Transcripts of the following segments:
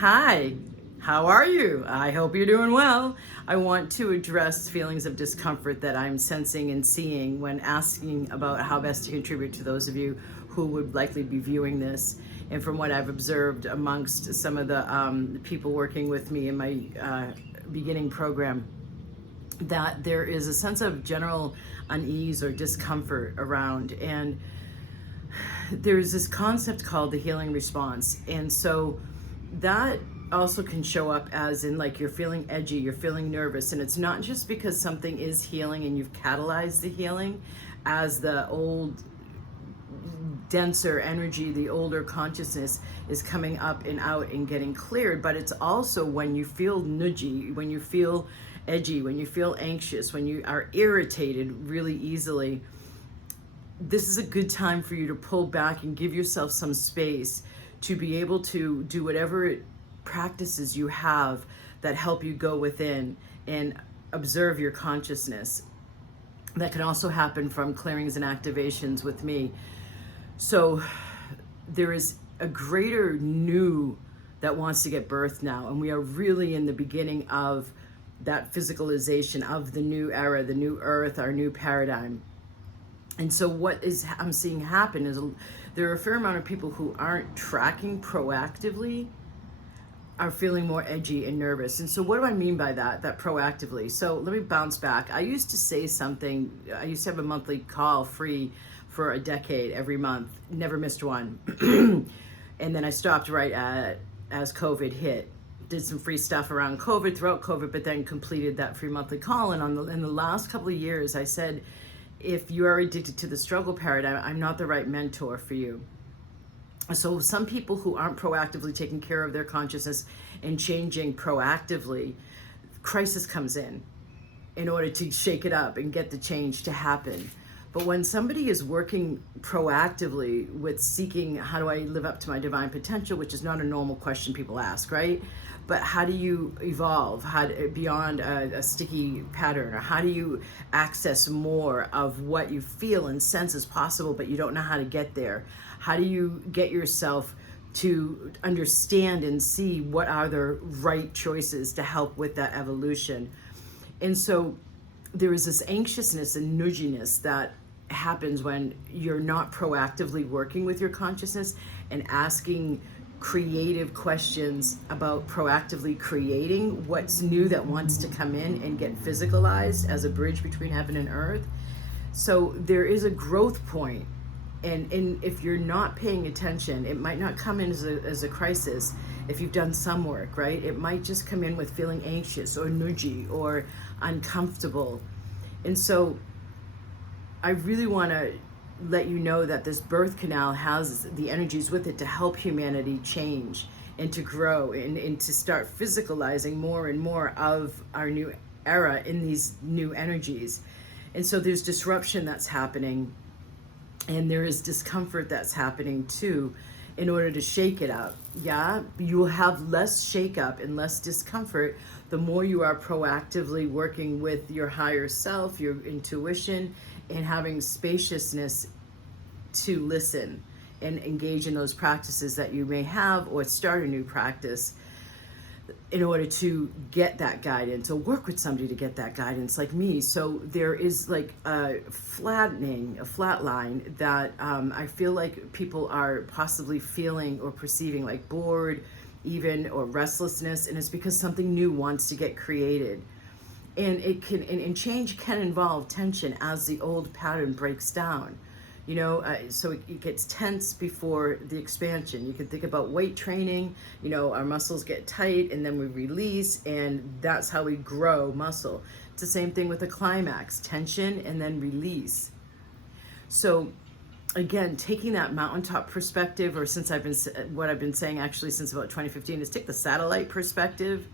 Hi, how are you? I hope you're doing well. I want to address feelings of discomfort that I'm sensing and seeing when asking about how best to contribute to those of you who would likely be viewing this. And from what I've observed amongst some of the people working with me in my beginning program, that there is a sense of general unease or discomfort around. And there's this concept called the healing response. And so that also can show up as in like you're feeling edgy, you're feeling nervous, and it's not just because something is healing and you've catalyzed the healing as the old denser energy, the older consciousness is coming up and out and getting cleared, but it's also when you feel nudgy, when you feel edgy, when you feel anxious, when you are irritated really easily. This is a good time for you to pull back and give yourself some space to be able to do whatever practices you have that help you go within and observe your consciousness. That can also happen from clearings and activations with me. So there is a greater new that wants to get birthed now, and we are really in the beginning of that physicalization of the new era, the new earth, our new paradigm. And so what is I'm seeing happen is there are a fair amount of people who aren't tracking proactively are feeling more edgy and nervous. And so what do I mean by that proactively? So let me bounce back. I used to say something, I used to have a monthly call free for a decade every month, never missed one. And then I stopped right as COVID hit. Did some free stuff around COVID, throughout COVID, but then completed that free monthly call. And in the last couple of years, I said, if you are addicted to the struggle paradigm, I'm not the right mentor for you. So some people who aren't proactively taking care of their consciousness and changing proactively, crisis comes in order to shake it up and get the change to happen. But when somebody is working proactively with seeking, how do I live up to my divine potential, which is not a normal question people ask, right? But how do you evolve beyond a sticky pattern? Or how do you access more of what you feel and sense is possible, but you don't know how to get there? How do you get yourself to understand and see what are the right choices to help with that evolution? And so there is this anxiousness and nudginess that happens when you're not proactively working with your consciousness and asking creative questions about proactively creating what's new that wants to come in and get physicalized as a bridge between heaven and earth. So there is a growth point, and if you're not paying attention, it might not come in as a crisis. If you've done some work, right, it might just come in with feeling anxious or nudgy or uncomfortable. And so I really want to let you know that this birth canal has the energies with it to help humanity change and to grow and to start physicalizing more and more of our new era in these new energies. And so there's disruption that's happening, and there is discomfort that's happening too in order to shake it up. Yeah, you will have less shake up and less discomfort the more you are proactively working with your higher self, your intuition, and having spaciousness to listen and engage in those practices that you may have, or start a new practice in order to get that guidance, or work with somebody to get that guidance like me. So there is like a flat line that I feel like people are possibly feeling or perceiving, like bored even, or restlessness, and it's because something new wants to get created. And it can, and change can involve tension as the old pattern breaks down. So it gets tense before the expansion. You can think about weight training. Our muscles get tight and then we release, and that's how we grow muscle. It's the same thing with the climax: tension and then release. So again, taking that mountaintop perspective, or what I've been saying actually since about 2015, is take the satellite perspective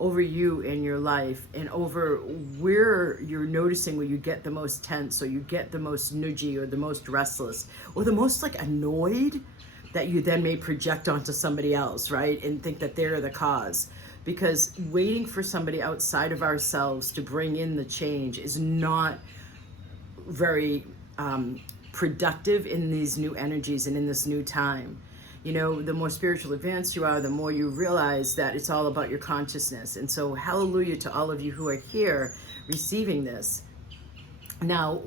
over you in your life, and over where you're noticing where you get the most tense, or you get the most nudgy, or the most restless, or the most like annoyed, that you then may project onto somebody else, right? And think that they're the cause. Because waiting for somebody outside of ourselves to bring in the change is not very productive in these new energies and in this new time. You know, the more spiritual advanced you are, the more you realize that it's all about your consciousness. And so hallelujah to all of you who are here receiving this. Now,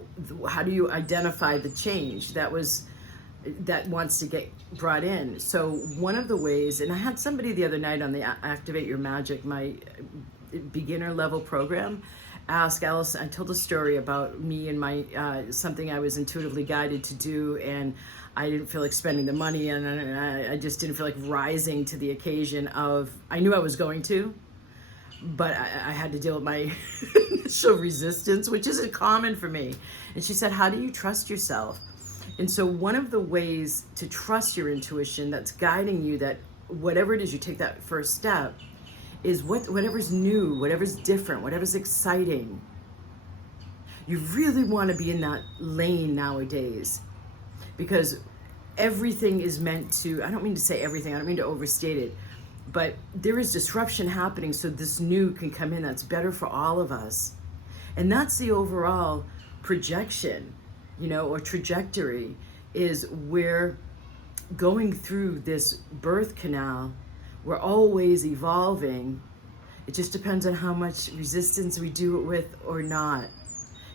how do you identify the change that wants to get brought in? So one of the ways, and I had somebody the other night on the Activate Your Magic, my beginner level program, ask Alice. I told a story about me and my something I was intuitively guided to do, and I didn't feel like spending the money, and I just didn't feel like rising to the occasion of, I knew I was going to, but I had to deal with my initial resistance, which isn't common for me. And she said, how do you trust yourself? And so one of the ways to trust your intuition that's guiding you, that whatever it is, you take that first step, is whatever's new, whatever's different, whatever's exciting. You really want to be in that lane nowadays, because everything is meant to, I don't mean to say everything, I don't mean to overstate it, but there is disruption happening so this new can come in that's better for all of us. And that's the overall projection, you know, or trajectory, is we're going through this birth canal. We're always evolving. It just depends on how much resistance we do it with or not,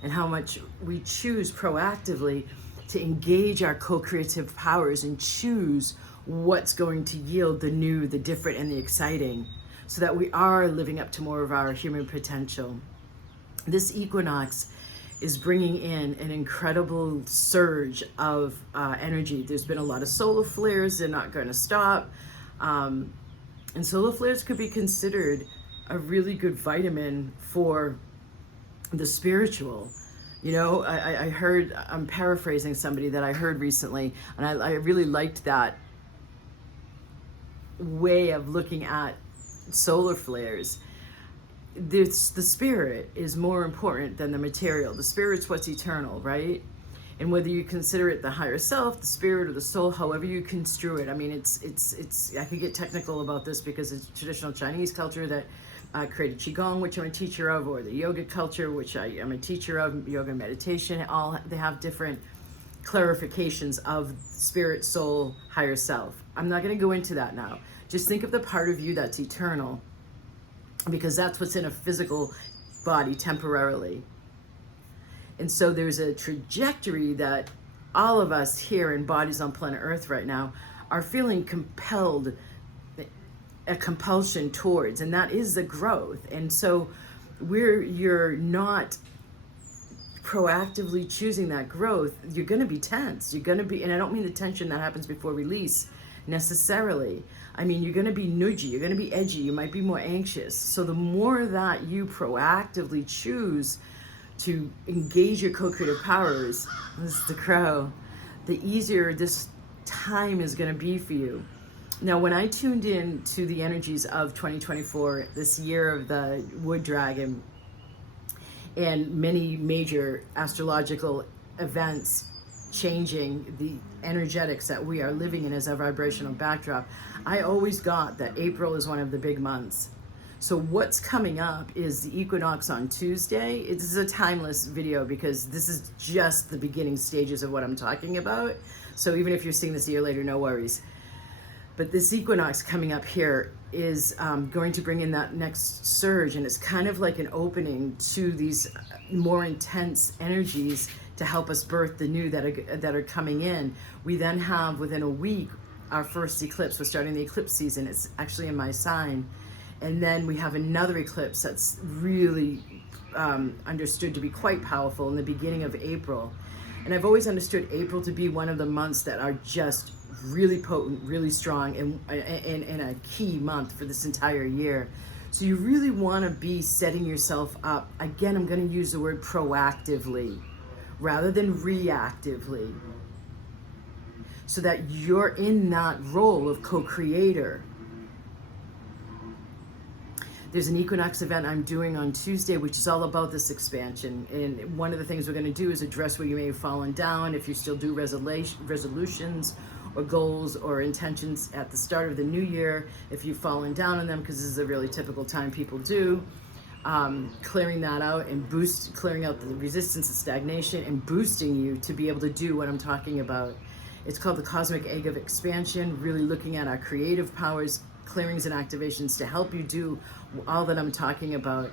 and how much we choose proactively to engage our co-creative powers and choose what's going to yield the new, the different, and the exciting, so that we are living up to more of our human potential. This equinox is bringing in an incredible surge of energy. There's been a lot of solar flares. They're not going to stop. And solar flares could be considered a really good vitamin for the spiritual. You know, I heard, I'm paraphrasing somebody that I heard recently, and I really liked that way of looking at solar flares. The spirit is more important than the material. The spirit's what's eternal, right? And whether you consider it the higher self, the spirit, or the soul, however you construe it. I mean, it's I could get technical about this because it's traditional Chinese culture that created Qigong, which I'm a teacher of, or the yoga culture, which I am a teacher of, yoga and meditation. They have different clarifications of spirit, soul, higher self. I'm not going to go into that now. Just think of the part of you that's eternal, because that's what's in a physical body temporarily. And so there's a trajectory that all of us here in bodies on planet Earth right now are feeling compelled, a compulsion towards, and that is the growth. And so you're not proactively choosing that growth, you're going to be tense. You're going to be, and I don't mean the tension that happens before release necessarily. I mean, you're going to be nudgy, you're going to be edgy, you might be more anxious. So the more that you proactively choose to engage your co-creative powers, this is the crow, the easier this time is going to be for you. Now, when I tuned in to the energies of 2024, this year of the wood dragon, and many major astrological events changing the energetics that we are living in as a vibrational backdrop, I always got that April is one of the big months. So what's coming up is the equinox on Tuesday. This is a timeless video because this is just the beginning stages of what I'm talking about. So even if you're seeing this a year later, no worries. But this equinox coming up here is going to bring in that next surge, and it's kind of like an opening to these more intense energies to help us birth the new that are coming in. We then have, within a week, our first eclipse. We're starting the eclipse season. It's actually in my sign. And then we have another eclipse that's really understood to be quite powerful in the beginning of April. And I've always understood April to be one of the months that are just really potent, really strong, and a key month for this entire year. So you really want to be setting yourself up. Again, I'm going to use the word proactively rather than reactively, so that you're in that role of co-creator. There's an equinox event I'm doing on Tuesday, which is all about this expansion. And one of the things we're going to do is address where you may have fallen down, if you still do resolutions or goals or intentions at the start of the new year, if you've fallen down on them, because this is a really typical time people do. Clearing that out and clearing out the resistance and stagnation and boosting you to be able to do what I'm talking about. It's called the Cosmic Egg of Expansion, really looking at our creative powers, clearings and activations to help you do all that I'm talking about.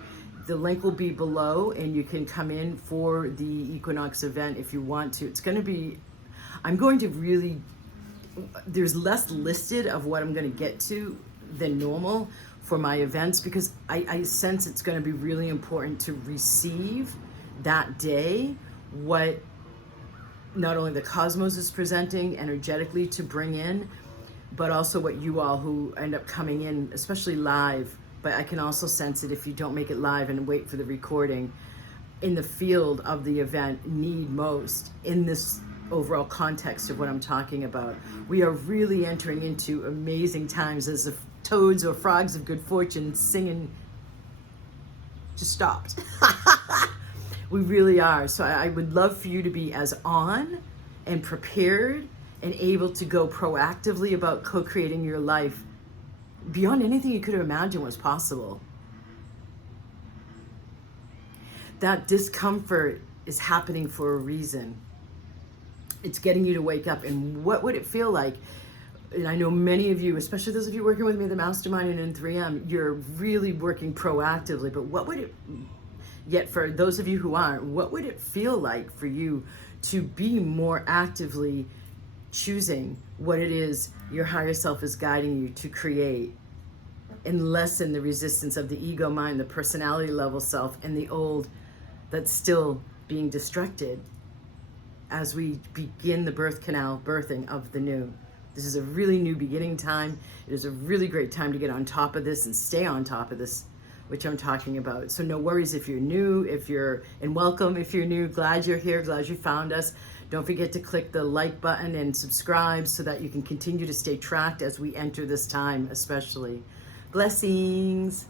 The link will be below, and you can come in for the equinox event if you want to. It's going to be, I'm going to really, there's less listed of what I'm going to get to than normal for my events, because I sense it's going to be really important to receive that day what not only the cosmos is presenting energetically to bring in, but also what you all who end up coming in, especially live, but I can also sense it if you don't make it live and wait for the recording, in the field of the event need most in this overall context of what I'm talking about. We are really entering into amazing times, as if toads or frogs of good fortune singing just stopped. We really are. So I would love for you to be as on and prepared and able to go proactively about co-creating your life beyond anything you could have imagined was possible. That discomfort is happening for a reason. It's getting you to wake up. And what would it feel like? And I know many of you, especially those of you working with me at the Mastermind and in 3M, you're really working proactively. But what would it, yet for those of you who aren't, what would it feel like for you to be more actively choosing what it is your higher self is guiding you to create, and lessen the resistance of the ego mind, the personality level self, and the old that's still being destructed as we begin the birth canal birthing of the new. This is a really new beginning time. It is a really great time to get on top of this and stay on top of this, which I'm talking about. So no worries if you're new, and welcome if you're new. Glad you're here, glad you found us. Don't forget to click the like button and subscribe so that you can continue to stay tracked as we enter this time, especially. Blessings.